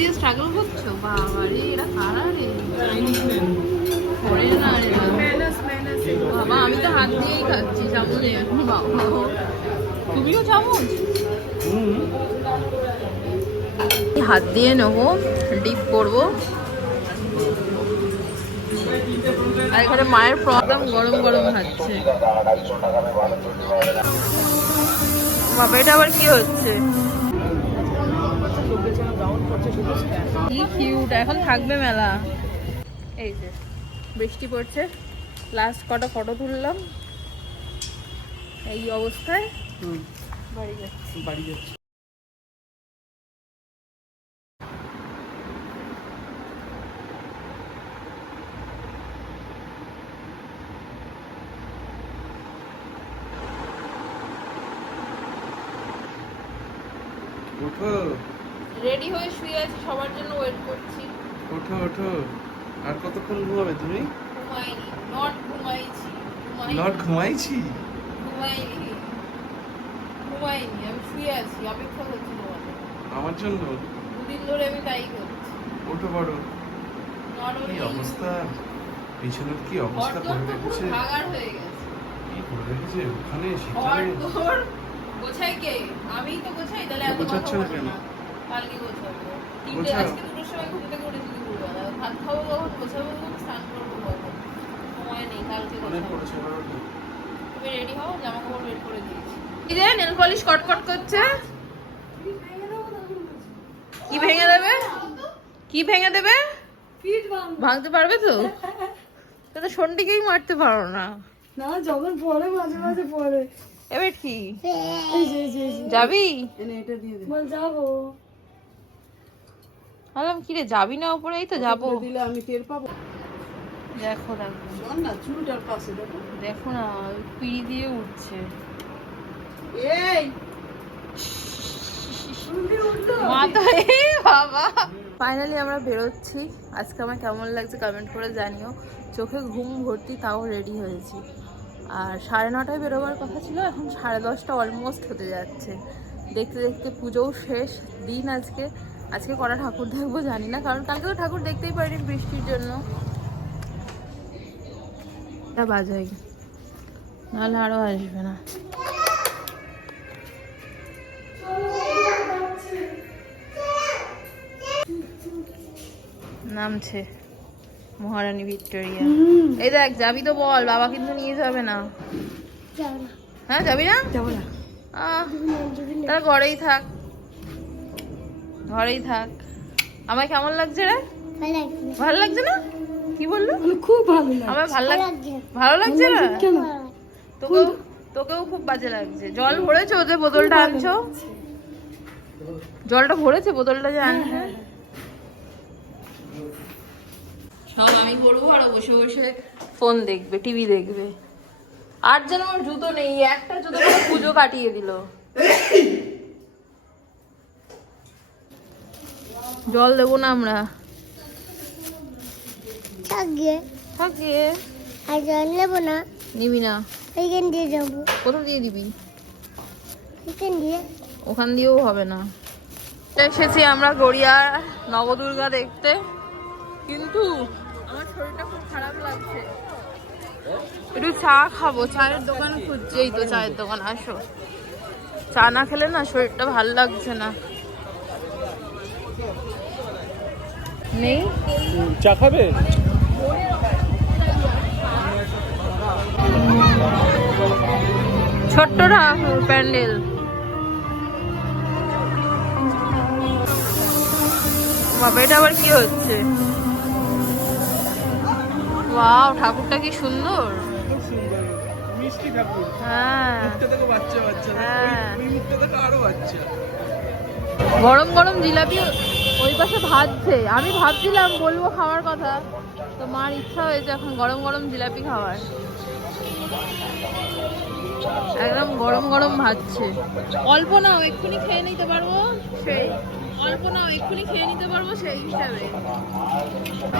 দিয়ে স্ট্রাগল করছ বাবা রে, এরা কারা রে? বাবা। আমি তো হাত দিয়েই খাচ্ছি চামচে বাবা। তুমিও চামচ হাত দিয়ে নেব, ডিপ করব। আর এখানে মায়ের প্রবলেম গরম গরম খাচ্ছে। বাবা, এটা আবার কি হচ্ছে? কি কিউট এখন থাকবে মেলা। এই যে বৃষ্টি পড়ছে। লাস্ট কটা ফটো তুললাম। এই অবস্থায় বাড়ি যাচ্ছি। বাড়ি যাচ্ছি ওঠো রেডি হয়ে শুয়ে আছি সবার জন্য ওয়েট করছি ওঠো ওঠো আর কতক্ষণ ঘুমাবে তুমি ঘুমাইনি নট ঘুমাইছি ঘুমাইনি নট ঘুমাইছি ঘুমাইনি ঘুমাইনি আমি শুয়ে আছি অপেক্ষা করছি তোমাদের? আমার জন্য? দুদিন ধরে আমি তাই করছি। ওঠো বড়। কি অবস্থা? পিছনের কি অবস্থা করে রেখেছে ভাগার হয়ে গেছে। কি করে রেখেছে ওখানে ঘর তোর গোছাই কে? আমিই তো গোছাই তাহলে এত গোছাচ্ছ কথা না কেন? কালকে গোছাবো। তিনটে আজকে দুটোর সময় ঘুম থেকে উঠেছি দুপুরবেলা ভাত খাব কখন? গোছাবো কখন? স্নান করব কখন? সময় নেই কালকে গোছাবো। তুমি রেডি হও? জামা কাপড় বের করে দিয়েছি। কি রে নেল পলিশ কটকট করছে? কি ভেঙে দেবে? কি ভেঙে দেবে? ভাঙতে পারবে তো? তো সন্ডিকেই মারতে পারো না। না যখন পড়ে মাঝে মাঝে পড়ে এবার কি? এই যে এই যে এই যে। যাবি? বল যাব। বললাম কি রে যাবি না উপরে এই তো যাব। দিলে আমি টের পাবো। দেখো শোন না চুলটার পাশে দেখো। দেখো না পিড়ি দিয়ে উঠছে। এই! বাবা। ফাইনালি আমরা বেরোচ্ছি। আজকে আমার কেমন লাগছে কমেন্ট করে জানিও। চোখে ঘুম ভর্তি তাও রেডি হয়েছি। আর সাড়ে নটায় বেরোবার কথা ছিল এখন সাড়ে দশটা অলমোস্ট হতে যাচ্ছে। দেখতে দেখতে পুজোও শেষ দিন আজকে। আজকে কটা ঠাকুর দেখব জানি না কারণ কালকে তো ঠাকুর দেখতেই পারিনি বৃষ্টির জন্য। এটা বাজাই নাহলে আরও আসবে না। নামছে মহারানী ভিক্টোরিয়া। এই দেখ যাবি তো বল বাবা কিন্তু নিয়ে যাবে না। হ্যাঁ যাবি না? যাব না। তাহলে ঘরেই থাক। ঘরেই থাক। আমায় কেমন লাগছে রে? ভালো লাগছে না। কি বলল? খুব ভালো আমার ভালো লাগ ভালো লাগছে না? তোকেও তোকেও খুব বাজে লাগছে। জল ভরেছো যে বোতলটা আনছো? জলটা ভরেছে বোতলটা যে আনছে? সব আমি করব আর বসে বসে ফোন দেখবে টিভি দেখবে। আর যেন আমার জুতো নেই একটা জুতো পুজো কাটিয়ে দিল। জল দেবো না আমরা। থাকে। আর জল নেব না। নিবি না? এইখান দিয়ে যাব। কোথা দিয়ে দিবি? এইখান দিয়ে। ওখান দিয়েও হবে না। এসেছি আমরা গড়িয়ার নবদুর্গা দেখতে। কিন্তু আমার শরীরটা খুব খারাপ লাগছে। একটু চা খাব। চায়ের দোকান খুঁজছি। এই তো চায়ের দোকান আসো। চা না খেলে না শরীরটা ভালো লাগছে না। নেই? চা খাবে? ছোট্ট ঠাকুর প্যান্ডেল। বাবা, এটা আবার কি হচ্ছে? ওয়াও, ঠাকুরটা কি সুন্দর? হ্যাঁ। হ্যাঁ। গরম গরম জিলাপি ওই পাশে ভাজছে। আমি ভাবছিলাম বলব খাওয়ার কথা। তো মার ইচ্ছা হয়েছে এখন গরম গরম জিলাপি খাওয়ার। একদম গরম গরম ভাজছে। অল্প নাও এক্ষুনি খেয়ে নিতে পারব। সেই। অল্প নাও এক্ষুনি খেয়ে নিতে পারব সেই হিসাবে।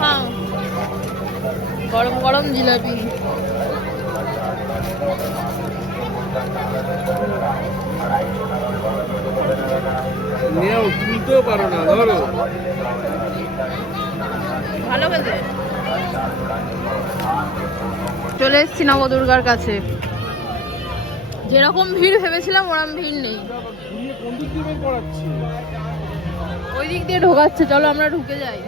হ্যাঁ গরম গরম জিলাপি। তুলতেও পারো না ধরো। ভালো খেতে। চলে এসেছি নবদুর্গার কাছে। যেরকম ভিড় ভেবেছিলাম ওরকম ভিড় নেই। ওই দিক দিয়ে ঢোকাচ্ছে চলো আমরা ঢুকে যাই।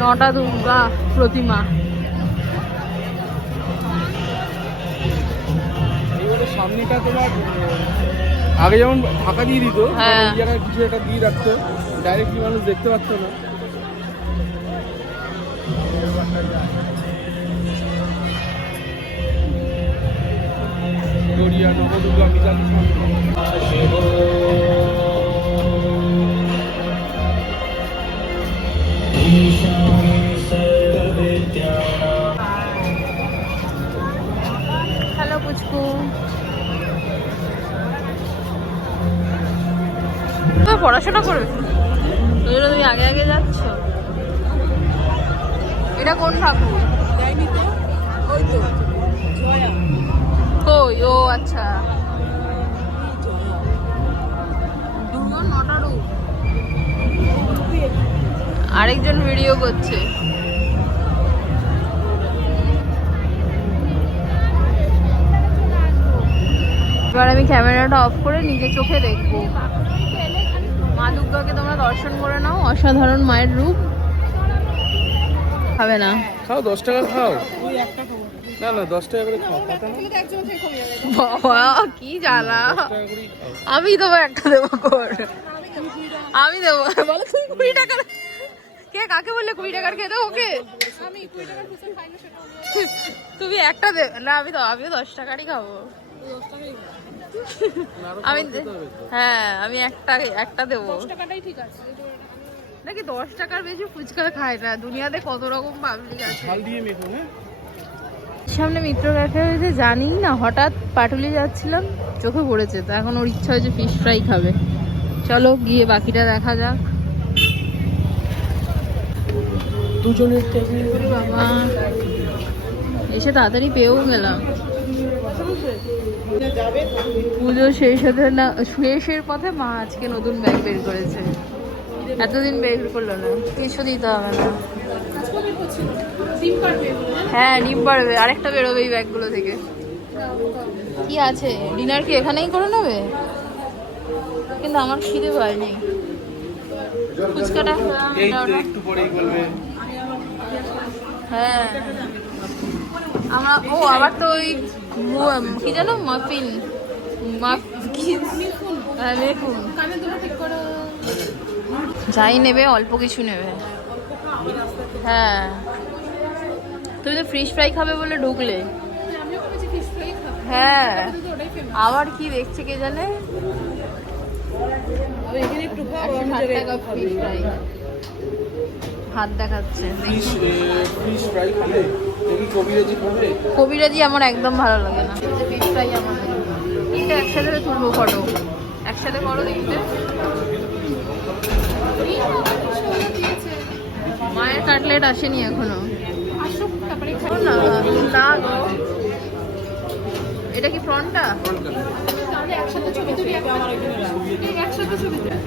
নটা দুর্গা প্রতিমা। এইবারে সামনেটা তোমার আগে যেমন ফাঁকা দিয়ে দিত হ্যাঁ। কিছু একটা দিয়ে রাখতো ডাইরেক্টলি মানুষ দেখতে পারতো না। গড়িয়া নবদুর্গা বিশাল হ্যালো পুচকু। তুমি পড়াশোনা করবে তুমি আগে আগে যাচ্ছ? এটা কোন ঠাকুর? কই ও আচ্ছা। আরেকজন ভিডিও করছে। এবার আমি ক্যামেরাটা অফ করে নিজে চোখে দেখব। মা দুর্গাকে তোমরা দর্শন করে নাও। অসাধারণ মায়ের রূপ। খাবে না। খাও দশ টাকা খাও। না না দশ টাকা করে খাও বাবা কি জ্বালা। টাকা আমি দেবো একটা দেবো কর। আমি দেবো। বলো তুমি কুড়ি টাকার কে কাকে বললে কুড়ি টাকার খেতে ওকে? তুমি একটা দে না আমি তো আমিও দশ টাকারই খাব। আমি হ্যাঁ আমি একটা একটা দেবো। নাকি দশ টাকার বেশি ফুচকা খায় না? দুনিয়াতে কত রকম পাবলিক আছে? হ্যাঁ? সামনে মিত্র ক্যাফে হয়েছে জানি না হঠাৎ পাটুলি যাচ্ছিলাম চোখে পড়েছে তো এখন ওর ইচ্ছা হয়েছে ফিশ ফ্রাই খাবে। চলো গিয়ে বাকিটা দেখা যাক। দুজনের বাবা এসে তাড়াতাড়ি পেয়েও গেলাম। পুজো শেষ হতে না শেষের পথে মা আজকে নতুন ব্যাগ বের করেছে। এতদিন বের করল না। কিছু দিতে হবে না। হ্যাঁ ডিম পারবে। আরেকটা বেরোবে এই ব্যাগগুলো থেকে। কি আছে? ডিনার কি এখানেই করে নেবে? কিন্তু আমার খিদে পায়নি ফুচকাটা। একটু পরেই বলবে হ্যাঁ। আমরা ও আবার তো ওই কি জানো মাফিন। মাফ কি? হ্যাঁ মেফুন যাই নেবে, অল্প কিছু নেবে। হ্যাঁ। তুমি তো ফিশ ফ্রাই খাবে বলে ঢুকলে। হ্যাঁ। আবার কি দেখছে কে জানে। হাত দেখাচ্ছে। কবিরাজি আমার একদম ভালো লাগে না। ফিশ ফ্রাই আমার একসাথে তুলবো ফটো একসাথে করো দেখতে। মায়ের কাটলেট আসেনি এখনও। না না। এটা কি ফ্রন্টটা?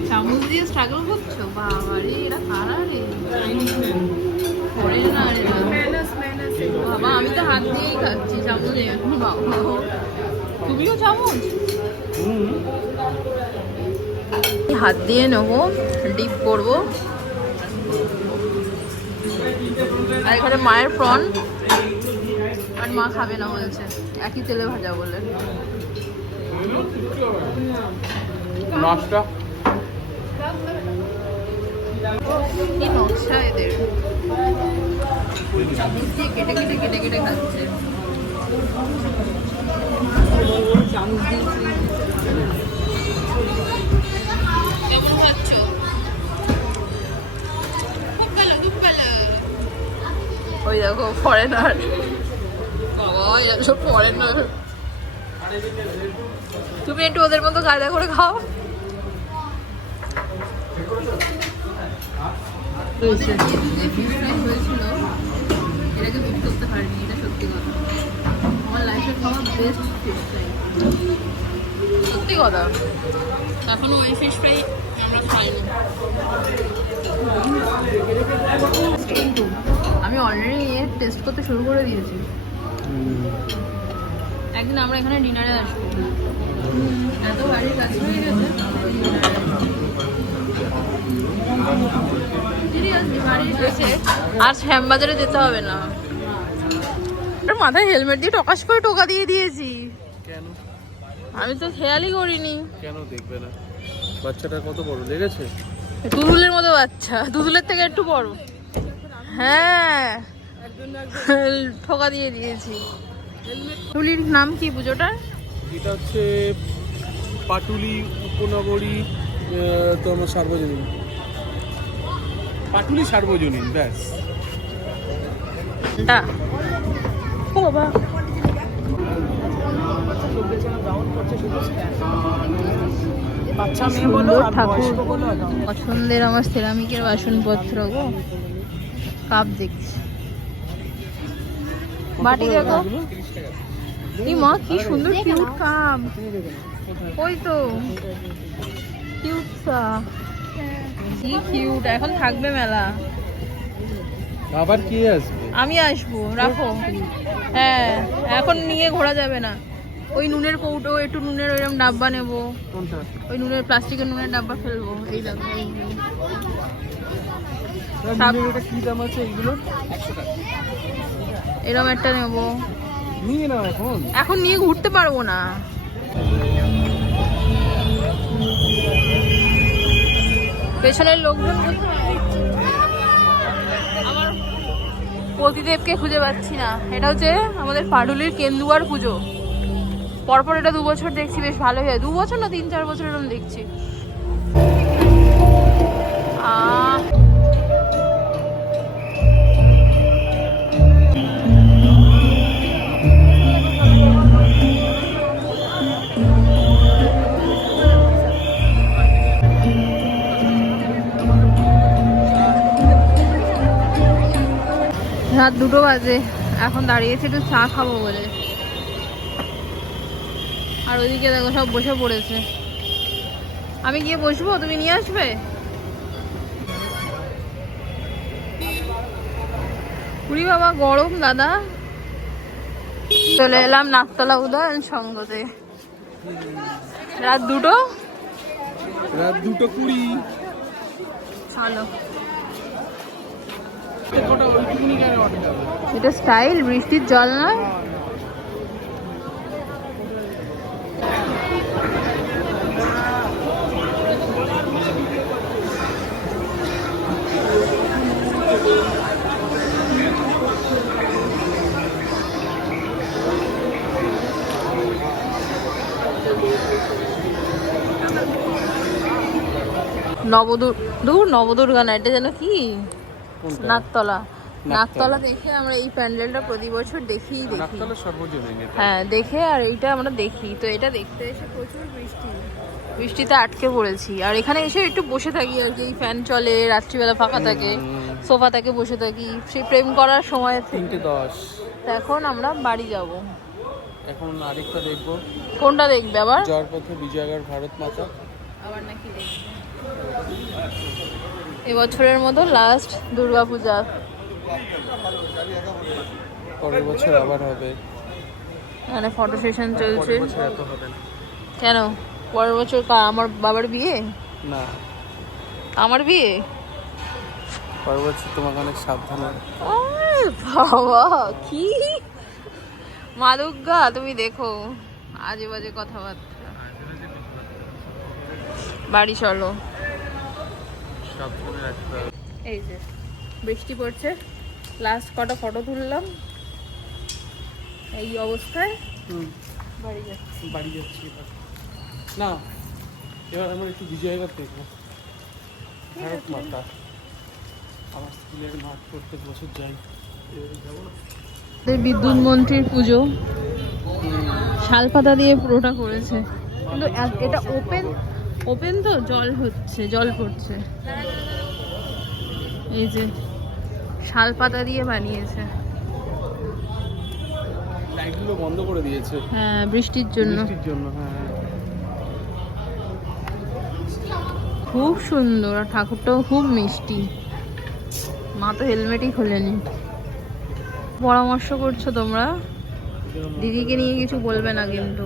চামচ দিয়ে স্ট্রাগল করছ? বাবা রে এটা কারা রে? না রে বাবা, আমি তো হাত দিয়েই খাচ্ছি চামচে বাবা। তুমিও চামচ? হাত দিয়ে নেব ডিপ করব। আর এখানে মায়ের ফ্রন্ট আর মা খাবে না বলছে। একই তেলে ভাজা বলে। কি নকশা এদের? চামচ দিয়ে কেটে কেটে কেটে কেটে খাচ্ছে। চামচ দিয়ে ওই দেখো ফরেনার এসব ফরেনার তুমি একটু ওদের মতো কায়দা করে খাও। হয়েছিল, এটাকে মিট করতে পারিনি এটা সত্যি কথা। আমার লাইফের খাওয়া বেস্ট ফিশ ফ্রাই সত্যি কথা। এখনও ওই ফিশ ফ্রাই আমরা খাইনি। আমি অলরেডি এর টেস্ট করতে শুরু করে দিয়েছি। একদিন আমরা এখানে ডিনারে আসব। এত বাড়ির কাছে হয়ে গেছে। আর শ্যামবাজারে যেতে হবে না। মাথায় হেলমেট দিয়ে টকাশ করে টোকা দিয়ে দিয়েছি। কেন? আমি তো খেয়ালই করিনি। কেন দেখবে না? বাচ্চাটা কত বড়? লেগেছে? দুদুলের মতো বাচ্চা। দুদুলের থেকে একটু বড়। হ্যাঁ। ঠোকা দিয়ে দিয়েছি। তুলির নাম কি পুজোটার? এটা হচ্ছে পাটুলি উপনগরী তোমার সার্বজনীন। পাটুলি সার্বজনীন ব্যাস। সুন্দর ঠাকুর। পছন্দের আমার সেরামিকের বাসনপত্র গো। কাপ দেখছি। বাটি দেখো। এই মা কি সুন্দর কিউট কাপ। ওই তো। কিউট সা কি কিউট এখন থাকবে মেলা। আবার কে আসবে আমি আসব রাখো। হ্যাঁ এখন নিয়ে ঘোরা যাবে না। ওই নুনের কৌটো একটু নুনের ওইরকম ডাব্বা নেব। ওই নুনের প্লাস্টিকের নুনের ডাব্বা ফেলব এই দেখো। কি দাম আছে এইগুলো? এরম একটা নেব। নিয়ে নাও এখন। এখন নিয়ে ঘুরতে পারব না। পেছনের লোকজন কোথায়? প্রতিদেবকে খুঁজে পাচ্ছি না। এটা হচ্ছে আমাদের পাডুলির কেন্দুয়ার পুজো। পরপর এটা দু বছর দেখছি, বেশ ভালো হয়ে। দু বছর না, তিন চার বছর এরকম দেখছি। আহ রাত দুটো বাজে। এখন দাঁড়িয়েছি একটু চা খাব বলে। আর ওইদিকে দেখো সব বসে পড়েছে। আমি গিয়ে বসবো? তুমি নিয়ে আসবে? পুরি বাবা গরম দাদা। চলে এলাম নাকতলা উদয়ন সঙ্গতে। রাত দুটো? রাত দুটো কুড়ি। ভালো কটা ওইটুকুনি কেন অর্ডার হবে এটা স্টাইল বৃষ্টির জল না? নবদুর দূর নবদুর্গা না এটা যেন কি? নাকতলা। নাকতলা। দেখে আমরা এই প্যান্ডেলটা প্রতি বছর দেখি। দেখি হ্যাঁ দেখে আর এইটা আমরা দেখি। তো এটা দেখতে এসে প্রচুর বৃষ্টি বৃষ্টিতে আটকে পড়েছি। আর এখানে এসে একটু বসে থাকি আর কি। এই ফ্যান চলে রাত্রিবেলা ফাঁকা থাকে সোফা থাকে বসে থাকি। সেই প্রেম করার সময় তিনটে দশ। এখন আমরা বাড়ি যাব। এখন আরেকটা দেখব। কোনটা দেখবে আবার? যাওয়ার পথে বিজয়গড় ভারত মাতা। আবার নাকি দেখবে। এবছরের মতো লাস্ট দুর্গাপূজা। পরের বছর আবার হবে। মানে ফটো সেশন চলছে। কেন? পরের বছর কা- আমার বাবার বিয়ে? না। আমার বিয়ে? পরের বছর তোমাকে অনেক সাবধানে। বাবা কি? মা দুর্গা তুমি দেখো। আজে বাজে কথাবার্তা। বাড়ি চলো। এই যে বৃষ্টি পড়ছে। লাস্ট কটা ফটো তুললাম। এই অবস্থায় বাড়ি যাচ্ছি। বাড়ি যাচ্ছি না এবার আমরা একটু বিজয়গড় দেখব। ভারত মাতা। আমার স্কুলের মাঠ প্রত্যেক বছর যাই এবারে যাব না বিদ্যুৎ মন্ত্রীর পুজো। শালপাতা দিয়ে পুরোটা করেছে। কিন্তু এটা ওপেন ওপেন তো? জল হচ্ছে জল পড়ছে। এই যে শালপাতা দিয়ে বানিয়েছে। লাইটগুলো বন্ধ করে দিয়েছে। হ্যাঁ বৃষ্টির জন্য। বৃষ্টির জন্য হ্যাঁ। খুব সুন্দর আর ঠাকুরটাও খুব মিষ্টি। মা তো হেলমেটই খোলেনি। পরামর্শ করছ তোমরা? দিদিকে নিয়ে কিছু বলবে না কিন্তু।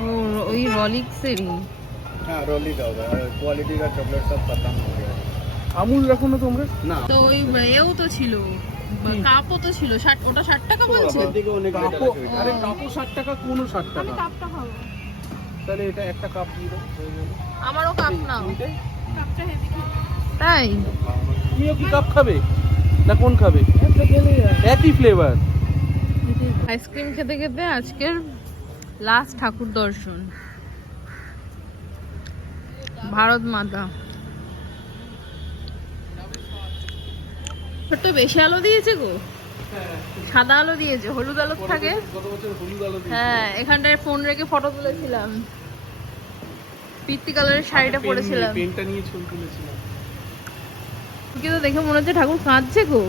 ও ওই রলিক্সেরই हाँ रोली का होगा क्वालिटी का चॉकलेट सब खत्म हो गया আমুল রাখো না তোমরা ना তো ওই এও তো ছিল কাপও তো ছিল ষাট ওটা ষাট টাকা বলছে खेती को उन्हें का কাপও আরে কাপও ষাট টাকা কোনও ষাট টাকা কাপটা খাবো তাহলে এটা একটা কাপ দিয়ে দাও হয়ে গেল। আমারও কাপ নাও এইটাই? তাই তুমিও কি কাপ খাবে না কোন খাবে একই ফ্লেভার আইসক্রিম খেতে খেতে আজকের লাস্ট ঠাকুর দর্শন। ভারত মাতা। ছোট্ট বেশি আলো দিয়েছে গো। সাদা আলো দিয়েছে হলুদ আলো থাকে। হ্যাঁ এখানটায় ফোন রেখে ফটো তুলেছিলাম। পিত্তি কালারের শাড়িটা পরেছিলাম। পেনটা নিয়ে ছবি তুলেছিলাম। কিন্তু দেখে মনে হচ্ছে ঠাকুর কাঁদছে গো।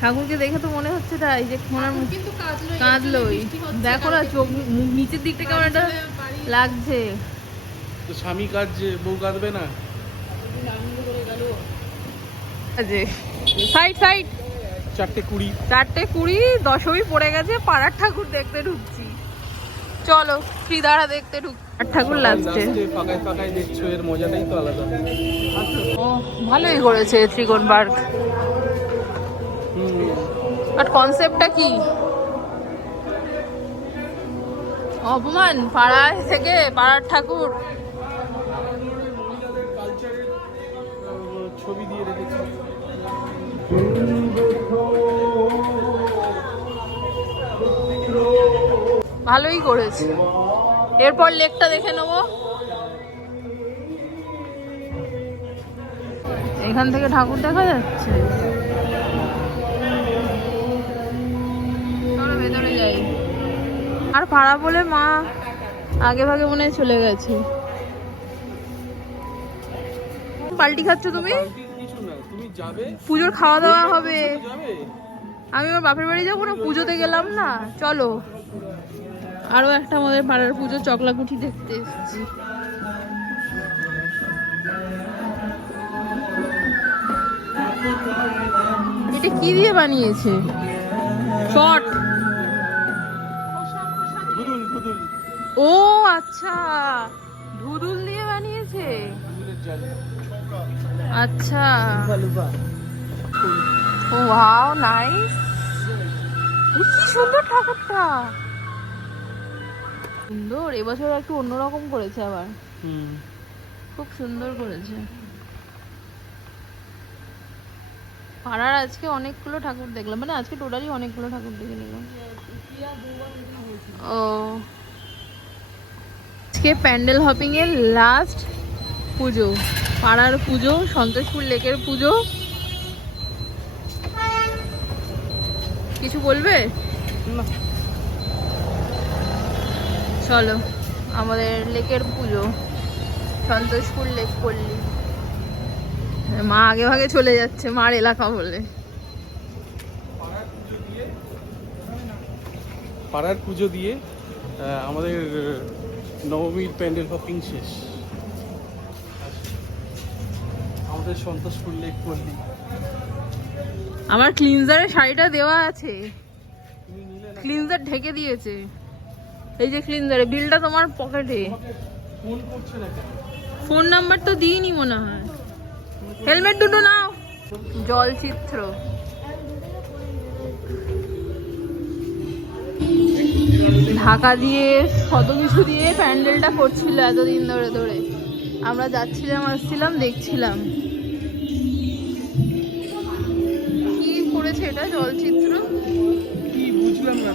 ঠাকুরকে দেখে তো মনে হচ্ছে তাই যে ওনার মুখ কাঁদলোই দেখো না চোখ মুখ নিচের দিকটা কেমন একটা লাগছে। তো স্বামী কাজ যে বউ কাঁদবে না? Side side. চারটে কুড়ি। চারটে কুড়ি দশমী পড়ে গেছে পাড়ার ঠাকুর দেখতে ঢুকছি। চলো শ্রীদারা দেখতে ঢুক আর ঠাকুর দেখছ এর মজাটাই তো আলাদা। ও ভালোই করেছে ত্রিকোণ পার্ক বাট কনসেপ্টটা কি? অপমান, পাড়ায় থেকে পাড়ার ঠাকুর। ছবি দিয়ে রেখেছি ভালোই করেছে। এরপর লেকটা দেখে নেব। এখান থেকে ঠাকুর দেখা যাচ্ছে? আর পাড়া বলে মা আগে ভাগে মনে চলে গেছে। পাল্টি খাচ্ছ তুমি? পুজোর খাওয়া দাওয়া হবে। আমি আমার বাপের বাড়ি যাব না, পুজোতে গেলাম না। চলো। আরও একটা আমাদের পাড়ার পুজো, চকলাকুঠি দেখতে এসেছি। এটা কি দিয়ে বানিয়েছে? শর্ট। ও আচ্ছা। ধুদুল দিয়ে বানিয়েছে? আচ্ছা। ও ওয়াও নাইস কি সুন্দর ঠাকুরটা। সুন্দর এবছর একটু অন্যরকম করেছে আবার। হুম। খুব সুন্দর করেছে। পাড়ার আজকে অনেকগুলো ঠাকুর দেখলাম। মানে আজকে টোটালি অনেকগুলো ঠাকুর দেখে নিলাম। ও। আজকে প্যান্ডেল হপিং এর লাস্ট পুজো পাড়ার পুজো সন্তোষপুর লেকের পুজো। কিছু বলবে? চলো আমাদের লেকের পুজো সন্তোষপুর লেক পল্লী। মা আগে ভাগে চলে যাচ্ছে মার এলাকা বলে। পাড়ার পুজো দিয়ে আমাদের নবমীর প্যান্ডেল হপিং শেষ। আমাদের সন্তোষপুর লেক পল্লী আমার ক্লিনজারের শাড়িটা দেওয়া আছে। ক্লিনজার ঢেকে দিয়েছে। এই যে ক্লিনজারে বিলটা তোমার পকেটে ফোন করছে না ফোন নাম্বার তো দিইনি মনে হয়। হেলমেট দুটো নাও। জলচিত্র। ঢাকা দিয়ে কত কিছু দিয়ে প্যান্ডেলটা করছিল এতদিন ধরে ধরে। আমরা যাচ্ছিলাম আসছিলাম দেখছিলাম। কি করে লিখেছে এটা জলচিত্র? বুঝলাম না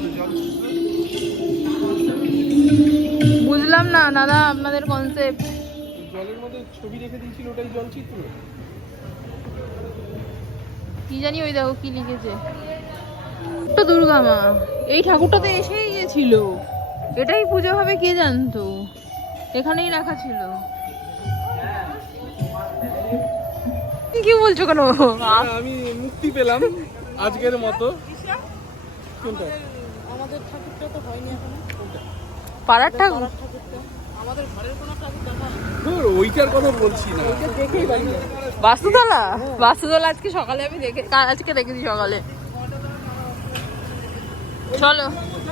বুঝলাম না দাদা আপনাদের কনসেপ্ট জলের মধ্যে ছবি রেখে দিয়েছিল ওটাই জলচিত্র? কি জানি ওই দেখো কি লিখেছে। দুর্গা মা। এই ঠাকুরটা তো এসেই গেছিল। এটাই পুজো হবে কে জানতো? এখানেই রাখা ছিল। কি বলছো কেন? আর আমি মুক্তি পেলাম আজকের মতো। কোনটা? পাড়ার ঠাকুর? ওইটার কথা বলছি না। বাস্তুতলা বাস্তুতলা আজকে সকালে আমি দেখে আজকে দেখেছি সকালে। চলো।